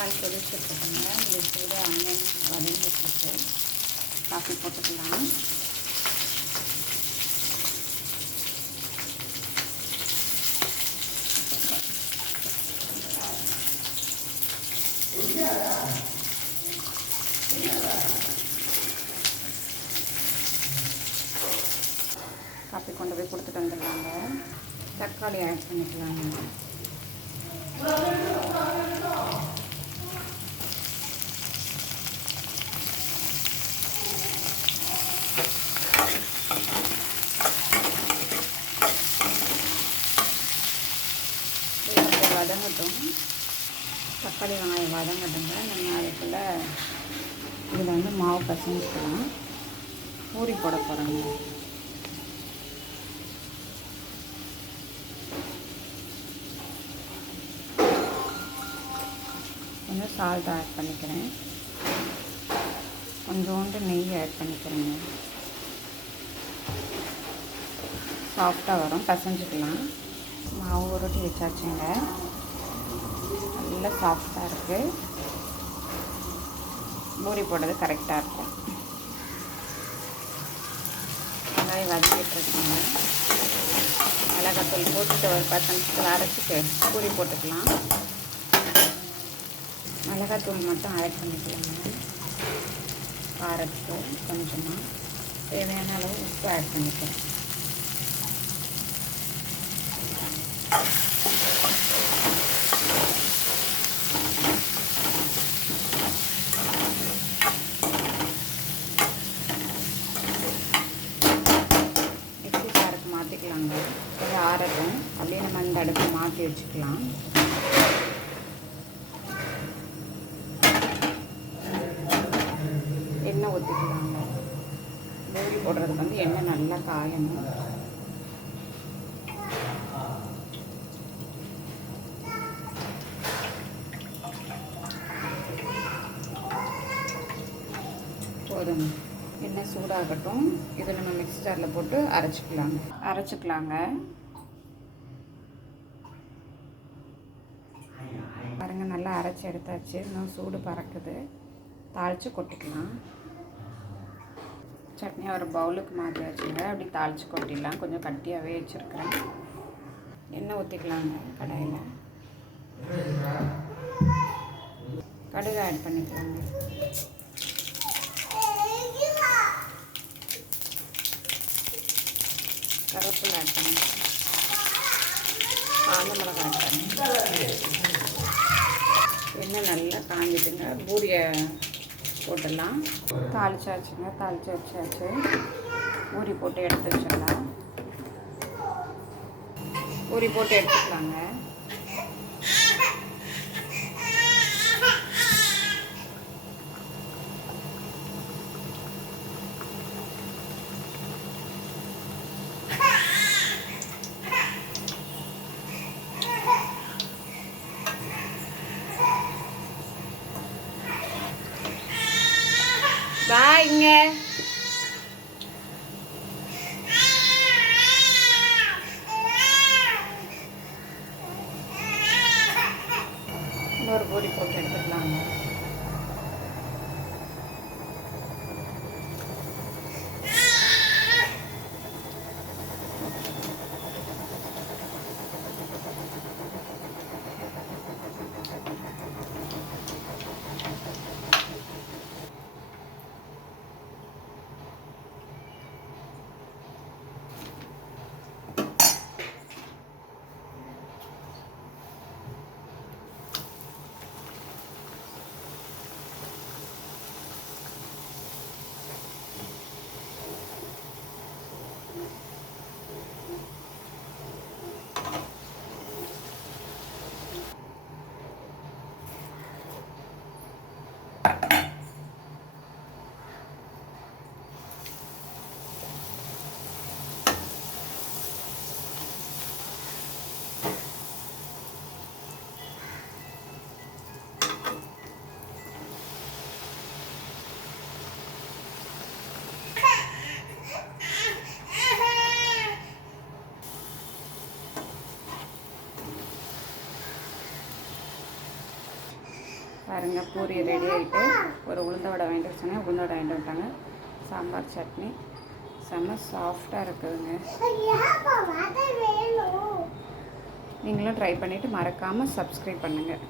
பால் கொதிச்சுருக்குங்க இந்த சூடு ஆனியன் வதங்கிட்டுருக்கு காஃபி போட்டுக்கலாம். காஃபி கொண்டு போய் கொடுத்துட்டு வந்துடலாங்க. தக்காளி ஆட் பண்ணிக்கலாங்க இது கொஞ்சம் வதங்கட்டும் தக்காளி வெங்காயம் வதங்கட்டுங்க. நம்ம அதுக்குள்ளே இதில் வந்து மாவு பசங்கிக்கலாம் பூரி போட போகிறோங்க கொஞ்சம் சால்ட் ஆட் பண்ணிக்கிறேன். கொஞ்சோண்டு நெய் ஆட் பண்ணிக்கிறேங்க. சாஃப்டாக வரும். பசஞ்சுக்கலாம். மாவு உருட்டி வச்சாச்சுங்க. நல்லா சாஃப்டாக இருக்குது பூரி போடுறது கரெக்டாக இருக்கும். நல்லா வதக்கிட்டுருக்கோங்க மிளகாத்தூள் போட்டுட்டு ஒரு பத்து நிமிஷத்தில் அரைச்சிட்டு பூரி போட்டுக்கலாம். மிளகாத்தூள் மட்டும் ஆட் பண்ணிக்கலாங்க. காரத்துக்கு கொஞ்சமாக தேவையான அளவு உப்பு ஆட் பண்ணிக்கிறேன் மிக்ஸி ஜாருக்கு மாற்றிக்கலாங்க கொஞ்சம் ஆறட்டும் அப்படியே நம்ம இந்த அடுப்பு வச்சுக்கலாம். எண்ணெய் ஊற்றிக்கலாங்க பூரி போடுறதுக்கு வந்து எண்ணெய் நல்லா காயணும். போதும். எண்ணெய் சூடாகட்டும். இதை நம்ம மிக்ஸி ஜாரில் போட்டு அரைச்சிக்கலாங்க. அரைச்சிக்கலாங்க. எடுத்தாச்சு எடுத்தாச்சு. இன்னும் சூடு பறக்குது. தாளித்து கொட்டிக்கலாம். சட்னி ஒரு பவுலுக்கு மாற்றி வச்சுங்க. அப்படி தாளித்து கொட்டிடலாம். கொஞ்சம் கட்டியாகவே வச்சுருக்கிறேன். எண்ணெய் ஊற்றிக்கலாங்க கடாயில். கடுகு ஆட் பண்ணிக்கலாங்க. கருப்பில் ஆட் பண்ணிக்கலாம். காஞ்ச மிளகாய் ஆட் பண்ணி இன்னும் நல்லா காஞ்சிட்டுங்க. பூரியை போட்டுடலாம். தாளிச்சாச்சுங்க தாளிச்சு வச்சாச்சு பூரி போட்டு எடுத்து வச்சிடலாம். பூரி போட்டு எடுத்துக்கலாங்க. வாங்க இன்னொரு பூரி போட்டு எடுத்துக்கலாங்க பாருங்க பூரி ரெடி ஆகிட்டு ஒரு உளுந்த வடை வாங்கிட்டு வச்சோன்னே உளுந்த வடை வாங்கிட்டு வந்துட்டாங்க. சாம்பார் சட்னி. செம்ம சாஃப்டாக இருக்குதுங்க. நீங்களும் ட்ரை பண்ணிவிட்டு மறக்காமல் சப்ஸ்கிரைப் பண்ணுங்கள்